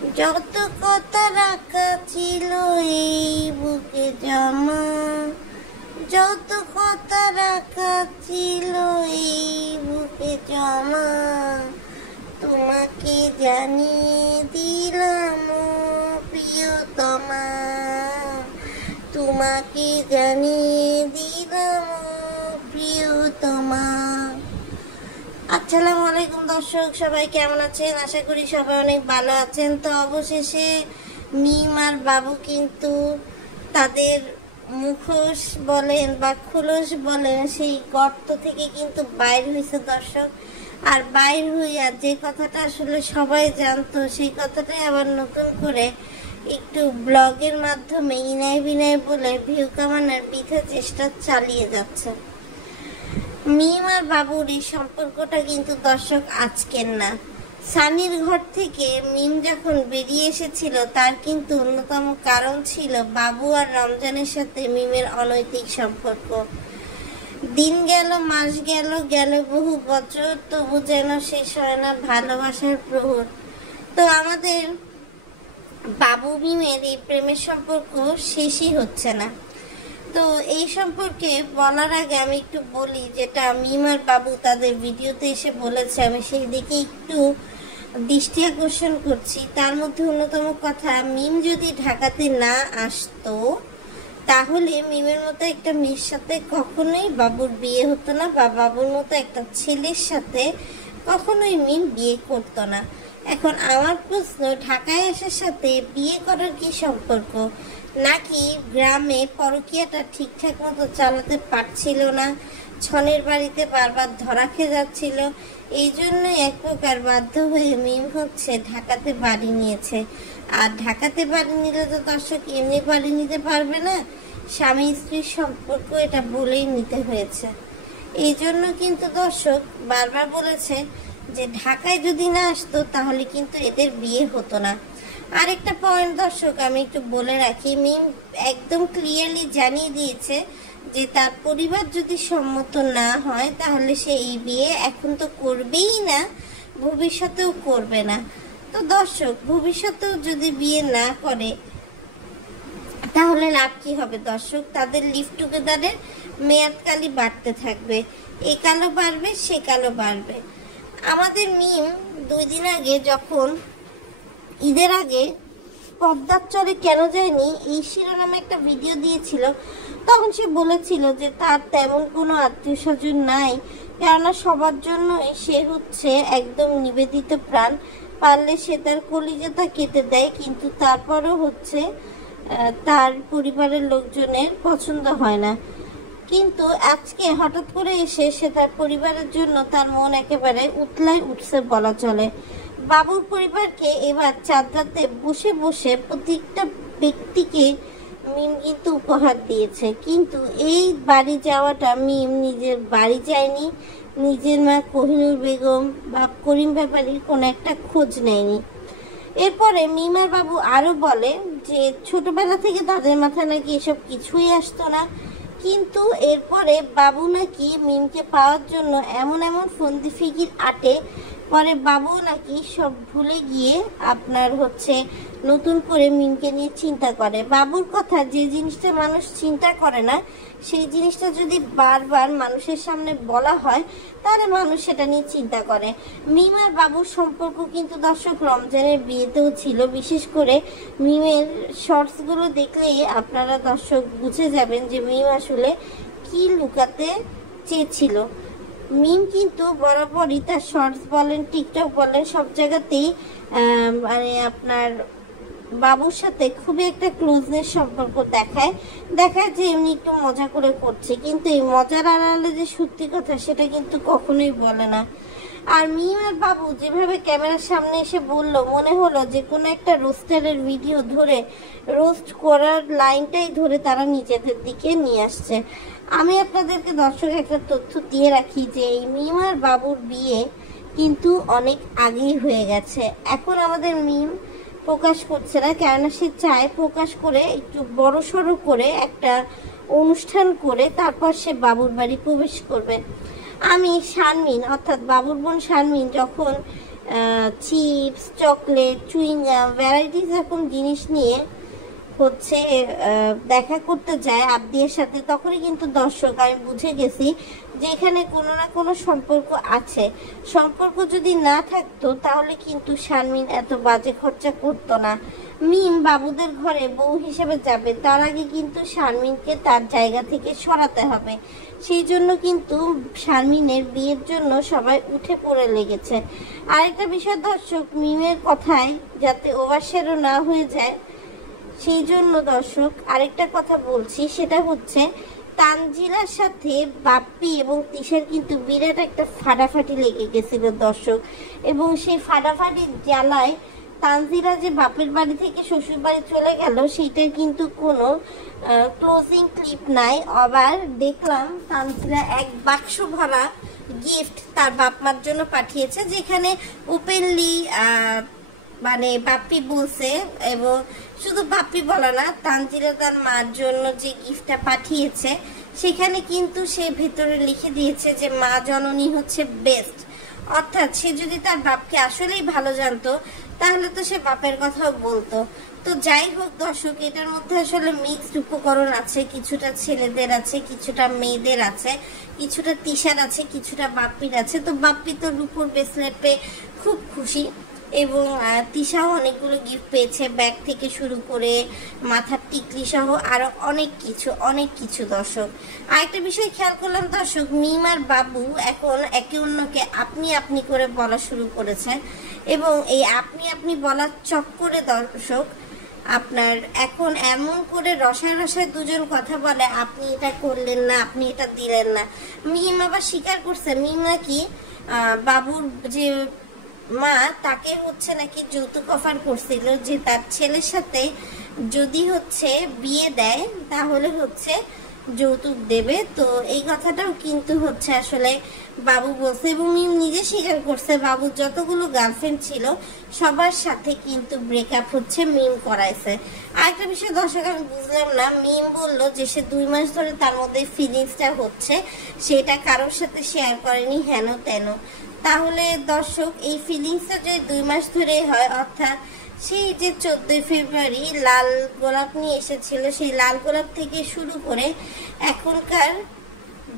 যত কথা রাখা ছিল এই বুকে জমা, যত কথা রাখা ছিল এই বুকে জমা, তোমাকে জানিয়ে দিলাম প্রিয়তমা, তোমাকে জানিয়ে দিলাম প্রিয়তমা। আসসালামু আলাইকুম দর্শক, সবাই কেমন আছেন? আশা করি সবাই অনেক ভালো আছেন। তো অবশেষে মিম আর বাবু কিন্তু তাদের মুখোশ বলেন বা খোলস বলেন সেই গর্ত থেকে কিন্তু বাইর হয়েছে দর্শক। আর বাইর হইয়া যে কথাটা আসলে সবাই জানতো সেই কথাটাই আবার নতুন করে একটু ব্লগের মাধ্যমে ইনায় বিনায় বলে ভিউ কামানোর বৃথা চেষ্টা চালিয়ে যাচ্ছে। মিম আর বাবুর এই সম্পর্কটা কিন্তু দর্শক আজকের না। সানির ঘর থেকে মিম যখন বেরিয়ে এসেছিল তার কিন্তু অন্যতম কারণ ছিল বাবু আর রমজানের সাথে মিমের অনৈতিক সম্পর্ক। দিন গেল, মাস গেল, গেল বহু বছর, তবু যেন শেষ হয় না ভালোবাসার প্রহর। তো আমাদের বাবু মিমের এই প্রেমের সম্পর্ক শেষই হচ্ছে না। তো এই সম্পর্কে বলার আগে আমি একটু বলি, যেটা মিম আর বাবু তাদের ভিডিওতে এসে বলেছে, আমি সেই দিকে একটু দৃষ্টি আকর্ষণ করছি। তার মধ্যে অন্যতম কথা, মিম যদি ঢাকাতে না আসতো তাহলে মিমের মতো একটা মেয়ের সাথে কখনোই বাবুর বিয়ে হতো না, বা বাবুর মতো একটা ছেলের সাথে কখনোই মিম বিয়ে করতো না। এখন আমার প্রশ্ন, ঢাকায় আসার সাথে বিয়ে করার কি সম্পর্ক? নাকি গ্রামে পরকীয়াটা ঠিকঠাক মতো চালাতে পারছিল না, ছনের বাড়িতে বারবার ধরা খেয়ে যাচ্ছিল, এই জন্য এক প্রকার বাধ্য হয়ে মিম হচ্ছে ঢাকাতে বাড়ি নিয়েছে। আর ঢাকাতে বাড়ি নিলে তো দর্শক এমনি বাড়ি নিতে পারবে না, স্বামী স্ত্রীর সম্পর্ক এটা বলেই নিতে হয়েছে। এই জন্য কিন্তু দর্শক বারবার বলেছে যে ঢাকায় যদি না আসতো তাহলে কিন্তু এদের বিয়ে হতো না। আরেকটা পয়েন্ট দর্শক আমি একটু বলে রাখি, মিম একদম ক্লিয়ারলি জানিয়ে দিয়েছে যে তার পরিবার যদি সম্মত না হয় তাহলে সে এই বিয়ে এখন তো করবেই না, ভবিষ্যতেও করবে না। তো দর্শক, ভবিষ্যতেও যদি বিয়ে না করে তাহলে লাভ কি হবে দর্শক? তাদের লিভ টুগেদারের মেয়াদকালই বাড়তে থাকবে, এ কালো বাড়বে সে কালো বাড়বে। আমাদের মিম 2 দিন আগে যখন ঈদের আগে পদ্মার চরে কেন যায়নি এই শিরোনামে একটা ভিডিও দিয়েছিল, তখন সে বলেছিল যে তার তেমন কোনো আত্মীয় স্বজন নাই, কেননা সবার জন্য সে হচ্ছে একদম নিবেদিত প্রাণ, পারলে সে তার কলিজাটা কেটে দেয়, কিন্তু তারপরও হচ্ছে তার পরিবারের লোকজনের পছন্দ হয় না। কিন্তু আজকে হঠাৎ করে এসে সে তার পরিবারের জন্য তার মন একেবারে উতলায় উঠছে বলা চলে। বাবুর পরিবারকে এবার চাঁদরাতে বসে বসে প্রত্যেকটা ব্যক্তিকে মিম কিন্তু উপহার দিয়েছে, কিন্তু এই বাড়ি যাওয়াটা মিম নিজের বাড়ি যায়নি, নিজের মা কোহিনুর বেগম বা করিম ব্যাপারীর কোনো একটা খোঁজ নেয়নি। এরপরে মিম আর বাবু আরও বলে যে ছোটবেলা থেকে তাদের মাথায় নাকি এসব কিছুই আসতো না, কিন্তু এরপরে বাবু নাকি মিমকে পাওয়ার জন্য এমন এমন ফন্দি ফিকির আটে, পরে বাবু নাকি সব ভুলে গিয়ে আপনার হচ্ছে নতুন করে মিমকে নিয়ে চিন্তা করে। বাবুর কথা, যে জিনিসটা মানুষ চিন্তা করে না সেই জিনিসটা যদি বারবার মানুষের সামনে বলা হয় তাহলে মানুষ সেটা নিয়ে চিন্তা করে। মিম আর বাবুর সম্পর্ক কিন্তু দর্শক রমজানের বিয়েতেও ছিল। বিশেষ করে মিমের শর্টসগুলো দেখলেই আপনারা দর্শক বুঝে যাবেন যে মিম আসলে কি লুকাতে চেয়েছিল। মিম কিন্তু বরাবরই তার শর্টস বলেন, টিকটক বলেন, সব জায়গাতেই মানে আপনার বাবুর সাথে খুবই একটা ক্লোজনেস সম্পর্ক দেখায় যে এমনি একটু মজা করে করছে, কিন্তু এই মজার আড়ালে যে সত্যি কথা সেটা কিন্তু কখনোই বলে না। আর মিম আর বাবু যেভাবে ক্যামেরার সামনে এসে বলল, মনে হলো যে কোনো একটা রোস্টারের ভিডিও ধরে রোস্ট করার লাইনটাই ধরে তারা নিজেদের দিকে নিয়ে আসছে। আমি আপনাদেরকে দর্শক একটা তথ্য দিয়ে রাখি যে এই মিম আর বাবুর বিয়ে কিন্তু অনেক আগেই হয়ে গেছে। এখন আমাদের মিম প্রকাশ করছে না, কেননা সে চায় প্রকাশ করে একটু বড়সড় করে একটা অনুষ্ঠান করে তারপর সে বাবুর বাড়ি প্রবেশ করবে। আমি শারমিন অর্থাৎ বাবুর বোন শারমিন যখন চিপস, চকলেট, চুইংগাম, ভ্যারাইটিস এরকম জিনিস নিয়ে হচ্ছে দেখা করতে যায় আবদিয়ার সাথে, তখনই কিন্তু দর্শক আমি বুঝে গেছি যে এখানে কোনো না কোনো সম্পর্ক আছে। সম্পর্ক যদি না থাকতো তাহলে কিন্তু শারমিন এত বাজে খরচা করতো না। মিম বাবুদের ঘরে বউ হিসেবে যাবে, তার আগে কিন্তু শারমিনকে তার জায়গা থেকে সরাতে হবে। সেই জন্য কিন্তু শারমিনের বিয়ের জন্য সবাই উঠে পড়ে লেগেছে। আরেকটা বিষয় দর্শক, মিমের কথায় যাতে ওভারশ্যাডো না হয়ে যায় সেই জন্য দর্শক আরেকটা কথা বলছি, সেটা হচ্ছে তানজিলার সাথে বাপ্পি এবং তিশার কিন্তু বিরাট একটা ফাটাফাটি লেগে গেছিল দর্শক, এবং সেই ফাটাফাটির জ্বালায় তানজিলা যে বাপের বাড়ি থেকে শ্বশুর বাড়ি চলে গেল সেইটার কিন্তু কোনো ক্লোজিং ক্লিপ নাই। আবার দেখলাম তানজিলা এক বাক্স ভরা গিফট তার বাপ মার জন্য পাঠিয়েছে, যেখানে ওপেনলি মানে বাপ্পি বলছে, এবং শুধু বাপ্পি বলে না, তানজিলা তার মার জন্য যে গিফটটা পাঠিয়েছে সেখানে কিন্তু সে ভেতরে লিখে দিয়েছে যে মা জননী হচ্ছে বেস্ট। অর্থাৎ সে যদি তার বাপকে আসলেই ভালো জানতো তাহলে তো সে বাপের কথাও বলতো। তো যাই হোক দর্শক, এটার মধ্যে আসলে মিক্সড উপকরণ আছে, কিছুটা ছেলেদের আছে, কিছুটা মেয়েদের আছে, কিছুটা তিশার আছে, কিছুটা বাপ্পির আছে। তো বাপ্পি তো রূপোর ব্রেসলেট পেয়ে খুব খুশি, এবং তিশাও অনেকগুলো গিফট পেয়েছে, ব্যাগ থেকে শুরু করে মাথার টিকলি সহ আরো অনেক কিছু দর্শক। আরেকটা বিষয় খেয়াল করলাম দর্শক, মিম আর বাবু এখন একে অন্যকে আপনি আপনি করে বলা শুরু করেছে, এবং এই আপনি আপনি বলার চক্করে দর্শক আপনার এখন এমন করে রসায় রসায় দুজন কথা বলে, আপনি এটা করলেন না, আপনি এটা দিলেন না। মিম আবার স্বীকার করছে মিম নাকি বাবুর যে মা তাকে হচ্ছে নাকি যৌতুক অফার করছিল, যে তার ছেলের সাথে যদি হচ্ছে বিয়ে দেয় তাহলে হচ্ছে যৌতুক দেবে। তো এই কথাটাও কিন্তু হচ্ছে আসলে বাবু বলছে, এবং মিম নিজে স্বীকার করছে বাবুর যতগুলো গার্লফ্রেন্ড ছিল সবার সাথে কিন্তু ব্রেকআপ হচ্ছে মিম করাইছে। আরেকটা বিষয় দর্শক আমি বুঝলাম না, মিম বললো যে সে 2 মাস ধরে তার মধ্যে ফিলিংসটা হচ্ছে, সেটা কারোর সাথে শেয়ার করেনি হেন তেন। তাহলে দর্শক এই ফিলিংসটা যদি 2 মাস ধরে হয়, অর্থাৎ সেই যে 14 ফেব্রুয়ারি লাল গোলাপ নিয়ে এসেছিল, সেই লাল গোলাপ থেকে শুরু করে এখনকার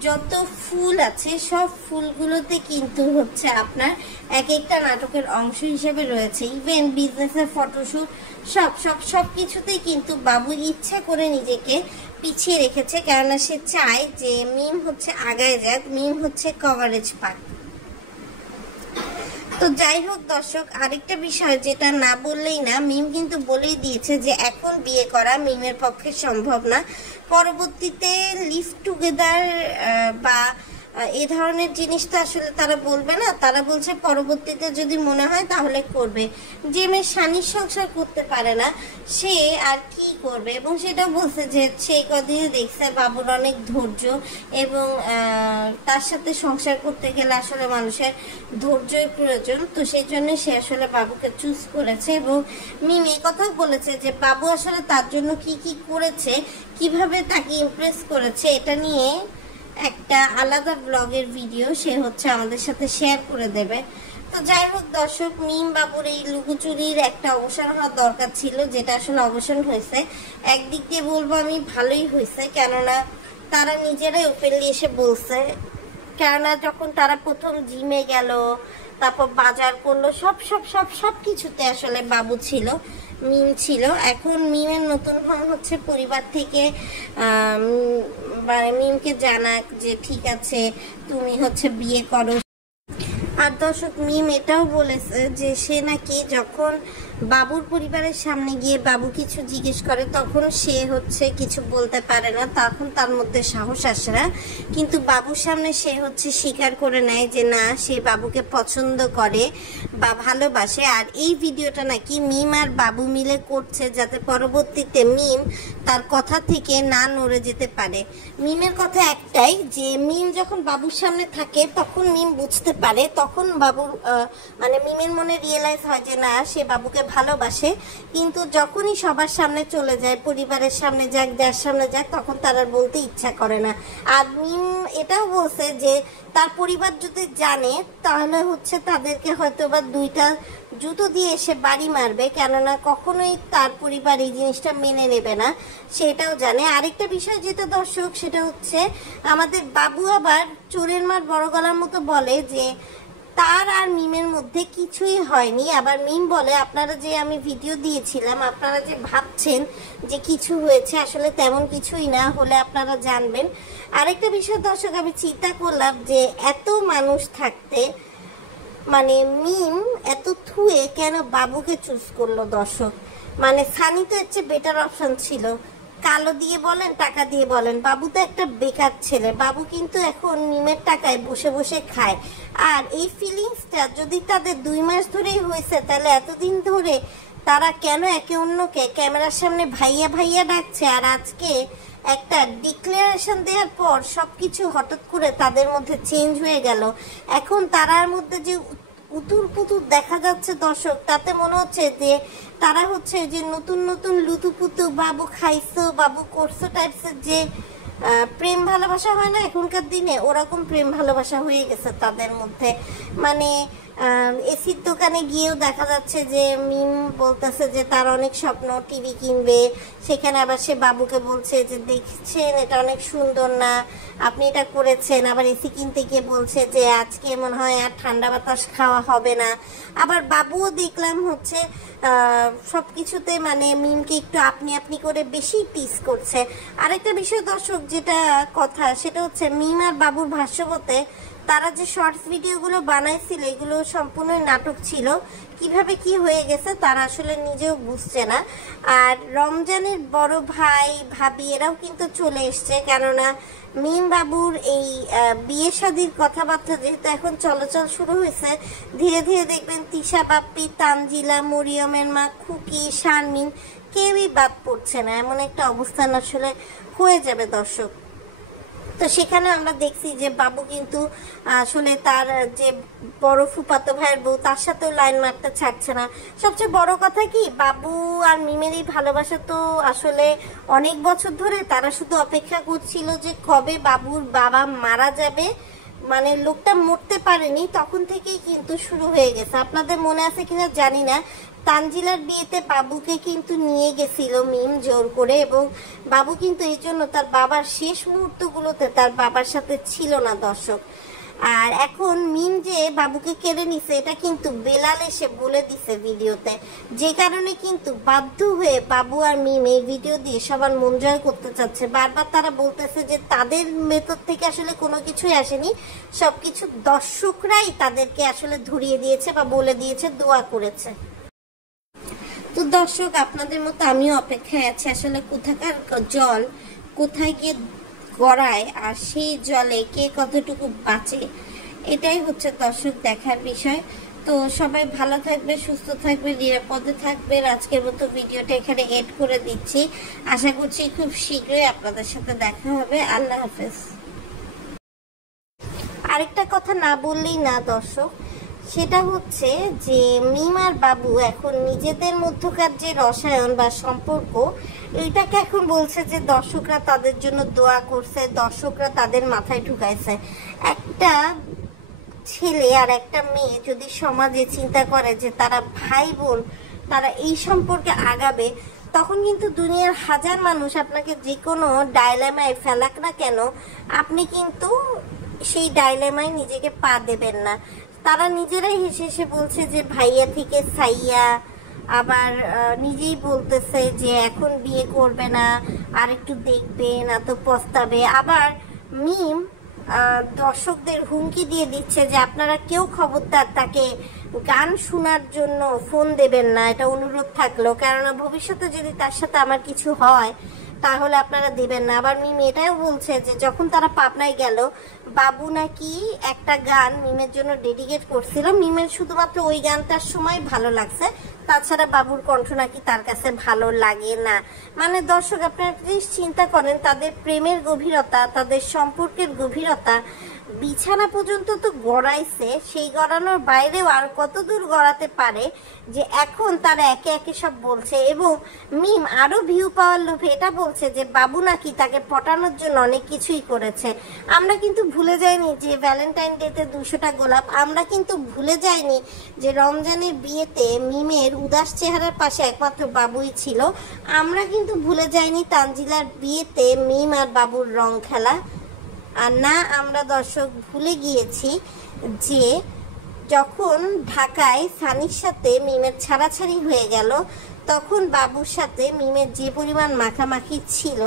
যত ফুল আছে সব ফুলগুলোতে কিন্তু হচ্ছে আপনার এক একটা নাটকের অংশ হিসেবে রয়েছে। ইভেন বিজনেসের ফটোশুট সব কিছুতেই কিন্তু বাবু ইচ্ছা করে নিজেকে পিছিয়ে রেখেছে, কেননা সে চায় যে মিম হচ্ছে আগায় যাক, মিম হচ্ছে কভারেজ পাক। তো যাই হোক দর্শক, আরেকটা বিষয় যেটা না বললেই না, মিম কিন্তু বলেই দিয়েছে যে এখন বিয়ে করা মিমের পক্ষে সম্ভব না, পরবর্তীতে লিভ টুগেদার বা এই ধরনের জিনিস তো আসলে তারা বলবে না, তারা বলছে পরবর্তীতে যদি মনে হয় তাহলে করবে। যে মেয়ে স্বামীর সংসার করতে পারে না সে আর কি করবে, এবং সেটাও বলছে যে সে কদিনে দেখছে বাবুর অনেক ধৈর্য, এবং তার সাথে সংসার করতে গেলে আসলে মানুষের ধৈর্যের প্রয়োজন। তো সেই জন্য সে আসলে বাবুকে চুজ করেছে, এবং মিম এই কথাও বলেছে যে বাবু আসলে তার জন্য কি কি করেছে, কিভাবে তাকে ইমপ্রেস করেছে, এটা নিয়ে একটা আলাদা ব্লগের ভিডিও সে হচ্ছে আমাদের সাথে শেয়ার করে দেবে। তো যাই হোক দর্শক, মিম বাবুর এই লুকোচুরির একটা অবসান হওয়ার দরকার ছিল, যেটা আসলে অবসান হয়েছে। একদিক দিয়ে বলবো আমি ভালোই হয়েছে, কেননা তারা নিজেরাই ওপেনলি এসে বলছে, কেননা যখন তারা প্রথম জিমে গেল, তারপর বাজার করলো, সব কিছুতে আসলে বাবু ছিল, মিম ছিল। এখন মিমের নতুন ভাব হচ্ছে পরিবার থেকে মিমকে জানাক যে ঠিক আছে তুমি হচ্ছে বিয়ে করো। আর দর্শক মিম এটাও বলেছে যে সে নাকি যখন বাবুর পরিবারের সামনে গিয়ে বাবু কিছু জিজ্ঞেস করে তখন সে হচ্ছে কিছু বলতে পারে না, তখন তার মধ্যে সাহস আসে না, কিন্তু বাবুর সামনে সে হচ্ছে স্বীকার করে নেয় যে না, সে বাবুকে পছন্দ করে বা ভালোবাসে। আর এই ভিডিওটা নাকি মিম আর বাবু মিলে করছে যাতে পরবর্তীতে মিম তার কথা থেকে না নড়ে যেতে পারে। মিমের কথা একটাই যে মিম যখন বাবুর সামনে থাকে তখন মিম বুঝতে পারে, তখন তখন বাবুর মানে মিমের মনে রিয়েলাইজ হয় যে না, সে বাবুকে ভালোবাসে। কিন্তু যখনই সবার সামনে চলে যায়, পরিবারের সামনে যাক, যার সামনে যাক, তখন তার আর বলতে ইচ্ছা করে না। আর মিম এটাও বলছে যে তার পরিবার যদি জানে তাহলে হচ্ছে তাদেরকে হয়তো বা 2টা জুতো দিয়ে এসে বাড়ি মারবে, কেননা কখনোই তার পরিবার এই জিনিসটা মেনে নেবে না, সেটাও জানে। আরেকটা বিষয় যেটা দর্শক, সেটা হচ্ছে আমাদের বাবু আবার চোরের মার বড় গলার মতো বলে যে তার আর মিমের মধ্যে কিছুই হয়নি। আবার মিম বলে আপনারা যে আমি ভিডিও দিয়েছিলাম, আপনারা যে ভাবছেন যে কিছু হয়েছে, আসলে তেমন কিছুই না, হলে আপনারা জানবেন। আরেকটা বিষয় দর্শক, আমি চিন্তা করলাম যে এত মানুষ থাকতে মানে মিম এত থুয়ে কেন বাবুকে চুজ করলো দর্শক। মানে সানি তো হচ্ছে বেটার অপশন ছিল, কালো দিয়ে বলেন টাকা দিয়ে বলেন, বাবু তো একটা বেকার ছেলে, বাবু কিন্তু এখন মিমের টাকায় বসে বসে খায়। আর এই ফিলিংসটা যদি তাদের 2 মাস ধরেই হয়েছে, তাহলে এতদিন ধরে তারা কেন একে অন্যকে ক্যামেরার সামনে ভাইয়া ভাইয়া ডাকছে? আর আজকে একটা ডিক্লারেশন দেওয়ার পর সবকিছু হঠাৎ করে তাদের মধ্যে চেঞ্জ হয়ে গেল। এখন তারার মধ্যে যে উতুর পুতুর দেখা যাচ্ছে দর্শক, তাতে মনে হচ্ছে যে তারা হচ্ছে যে নতুন নতুন লুতুপুতু বাবু খাইছো বাবু করছো টাইপসের যে প্রেম ভালোবাসা হয় না এখনকার দিনে, ওরকম প্রেম ভালোবাসা হয়ে গেছে তাদের মধ্যে। মানে এসির দোকানে গিয়েও দেখা যাচ্ছে যে মিম বলতেছে যে তার অনেক স্বপ্ন টিভি কিনবে, সেখানে আবার সে বাবুকে বলছে যে দেখছেন এটা অনেক সুন্দর না, আপনি এটা করেছেন। আবার এসি কিনতে গিয়ে বলছে যে আজকে মনে হয় আর ঠান্ডা বাতাস খাওয়া হবে না। আবার বাবুও দেখলাম হচ্ছে সব কিছুতে মানে মিমকে একটু আপনি আপনি করে বেশি টিস করছে। আরেকটা বিষয় দর্শক যেটা কথা, সেটা হচ্ছে মিম আর বাবুর ভাষ্যমতে তারা যে শর্টস ভিডিওগুলো বানাইছিল এগুলো সম্পূর্ণ নাটক ছিল। কিভাবে কি হয়ে গেছে তারা আসলে নিজেও বুঝছে না। আর রমজানের বড় ভাই ভাবি এরাও কিন্তু চলে এসছে, কেননা মিম বাবুর এই বিয়ে শাদীর কথাবার্তা যেহেতু এখন চলাচল শুরু হয়েছে, ধীরে ধীরে দেখবেন তিশা বাপ্পি, তানজিলা, মরিয়মের মা, খুকি, শারমিন কেউই বাদ পড়ছে না, এমন একটা অবস্থান আসলে হয়ে যাবে দর্শক। তো সেখানে আমরা দেখছি যে বাবু কিন্তু আসলে তার যে বড় ফুফাতো ভাইয়ের বউ তার সাথেও লাইন মারতে ছাড়ছে না। সবচেয়ে বড় কথা কি, বাবু আর মিমের এই ভালোবাসা তো আসলে অনেক বছর ধরে তারা শুধু অপেক্ষা করছিল যে কবে বাবুর বাবা মারা যাবে, মানে লোকটা মরতে পারেনি, তখন থেকেই কিন্তু শুরু হয়ে গেছে। আপনাদের মনে আছে কিনা জানি না, তানজিলার বিয়েতে বাবুকে কিন্তু নিয়ে গেছিল মিম জোর করে, এবং বাবু কিন্তু এই জন্য তার বাবার শেষ মুহূর্তগুলোতে তার বাবার সাথে ছিল না দর্শক। আর এখন মিম যে বাবুকে কেড়ে নিছে এটা কিন্তু বেলাল এসে বলে দিছে ভিডিওতে, যে কারণে কিন্তু বাধ্য হয়ে বাবু আর মিম এই ভিডিও দিয়ে সবার মন জয় করতে চাচ্ছে। বারবার তারা বলতেছে যে তাদের ভেতর থেকে আসলে কোনো কিছুই আসেনি, সবকিছু দর্শকরাই তাদেরকে আসলে ধরিয়ে দিয়েছে বা বলে দিয়েছে, দোয়া করেছে। তো দর্শক আপনাদের মতো আমিও অপেক্ষায় আছি, আসলে কোথাকার জল কোথায় গিয়ে গড়ায় আর সেই জলে কে কতটুকু বাঁচে, এটাই হচ্ছে দর্শক দেখার বিষয়। তো সবাই ভালো থাকবে, সুস্থ থাকবে, নিরাপদে থাকবে। আজকের মতো ভিডিওটা এখানে এড করে দিচ্ছি, আশা করছি খুব শীঘ্রই আপনাদের সাথে দেখা হবে। আল্লাহ হাফেজ। আরেকটা কথা না বললেই না দর্শক, সেটা হচ্ছে যে মিম আর বাবু এখন নিজেদের মধ্যকার যে রসায়ন বা সম্পর্ক, এইটাকে এখন বলছে যে দর্শকরা তাদের জন্য দোয়া করছে, দর্শকরা তাদের মাথায় ঢুকাইছে। একটা ছেলে আর একটা মেয়ে যদি সমাজে চিন্তা করে যে তারা ভাই বোন, তারা এই সম্পর্কে আগাবে, তখন কিন্তু দুনিয়ার হাজার মানুষ আপনাকে যে কোনো ডাইলেমায় ফেলাক না কেন, আপনি কিন্তু সেই ডাইলেমায় নিজেকে পা দেবেন না। তারা নিজেরাই হেসে হেসে বলছে যে ভাইয়া থেকে সাইয়া, আবার নিজেই বলতেছে যে এখন বিয়ে করবে না, আর একটু দেখবে না তো পস্তাবে। আবার মিম দর্শকদের হুমকি দিয়ে দিচ্ছে যে আপনারা কেউ খবরদার তাকে গান শোনার জন্য ফোন দেবেন না, এটা অনুরোধ থাকলো, কেননা ভবিষ্যতে যদি তার সাথে আমার কিছু হয় তাহলে আপনারা দিবেন না। আবার মিম এটাও বলছে যে যখন তারা পাবনায় গেল, বাবু নাকি একটা গান মিমের জন্য ডেডিকেট করছিল, মিমের শুধুমাত্র ওই গানটার সময় ভালো লাগছে, তাছাড়া বাবুর কণ্ঠ নাকি তার কাছে ভালো লাগে না। মানে দর্শক আপনারা প্লিজ চিন্তা করেন তাদের প্রেমের গভীরতা, তাদের সম্পর্কের গভীরতা বিছানা পর্যন্ত তো গড়াইছে, সেই গড়ানোর বাইরেও আর কত দূর গড়াতে পারে যে এখন তারা একে একে সব বলছে। এবং মিম আরো ভিউ পাওয়ার লোভে এটা বলছে যে বাবু নাকি তাকে পটানোর জন্য অনেক কিছুই করেছে। আমরা কিন্তু ভুলে যাইনি যে ভ্যালেন্টাইন ডেতে 200টা গোলাপ, আমরা কিন্তু ভুলে যাইনি যে রমজানের বিয়েতে মিমের উদাস চেহারার পাশে একমাত্র বাবুই ছিল, আমরা কিন্তু ভুলে যাইনি তানজিলার বিয়েতে মিম আর বাবুর রং খেলা। আর না, আমরা দর্শক ভুলে গিয়েছি যে যখন ঢাকায় সানির সাথে মিমের ছাড়াছাড়ি হয়ে গেল, তখন বাবুর সাথে মিমের যে পরিমাণ মাখামাখি ছিল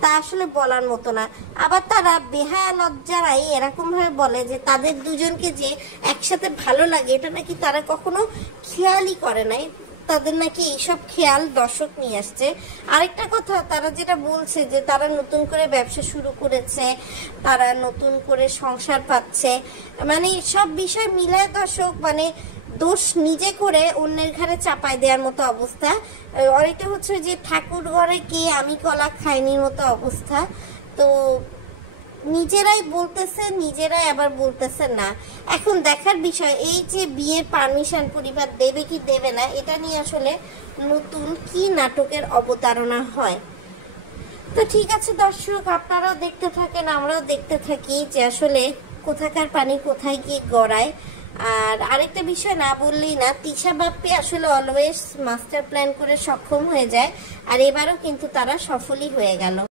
তা আসলে বলার মতো না। আবার তারা বেহায়া লজ্জারাই এরকম ভাবে বলে যে তাদের দুজনকে যে একসাথে ভালো লাগে এটা নাকি তারা কখনো খেয়ালই করে নাই, তাদের নাকি এইসব খেয়াল দর্শক নিয়ে আসছে। আরেকটা কথা, তারা যেটা বলছে যে তারা নতুন করে ব্যবসা শুরু করেছে, তারা নতুন করে সংসার পাচ্ছে, মানে সব বিষয় মিলায় দর্শক মানে দোষ নিজে করে অন্যের ঘরে চাপাই দেওয়ার মতো অবস্থা। অনেকটা হচ্ছে যে ঠাকুর ঘরে কি আমি কলা খাইনির মতো অবস্থা। তো নিজেরাই বলতেছে, নিজেরাই আবার বলতেছে না। এখন দেখার বিষয় এই যে বিয়ের পারমিশন পরিবার দেবে কি দেবে না, এটা নিয়ে আসলে নতুন কি নাটকের অবতারণা হয়। তো ঠিক আছে দর্শক, আপনারাও দেখতে থাকেন, আমরাও দেখতে থাকি যে আসলে কোথাকার পানি কোথায় গিয়ে গড়ায়। আর আরেকটা বিষয় না বললেই না, তিশা বাপ্পি আসলে অলওয়েজ মাস্টার প্ল্যান করে সক্ষম হয়ে যায়, আর এবারও কিন্তু তারা সফলই হয়ে গেল।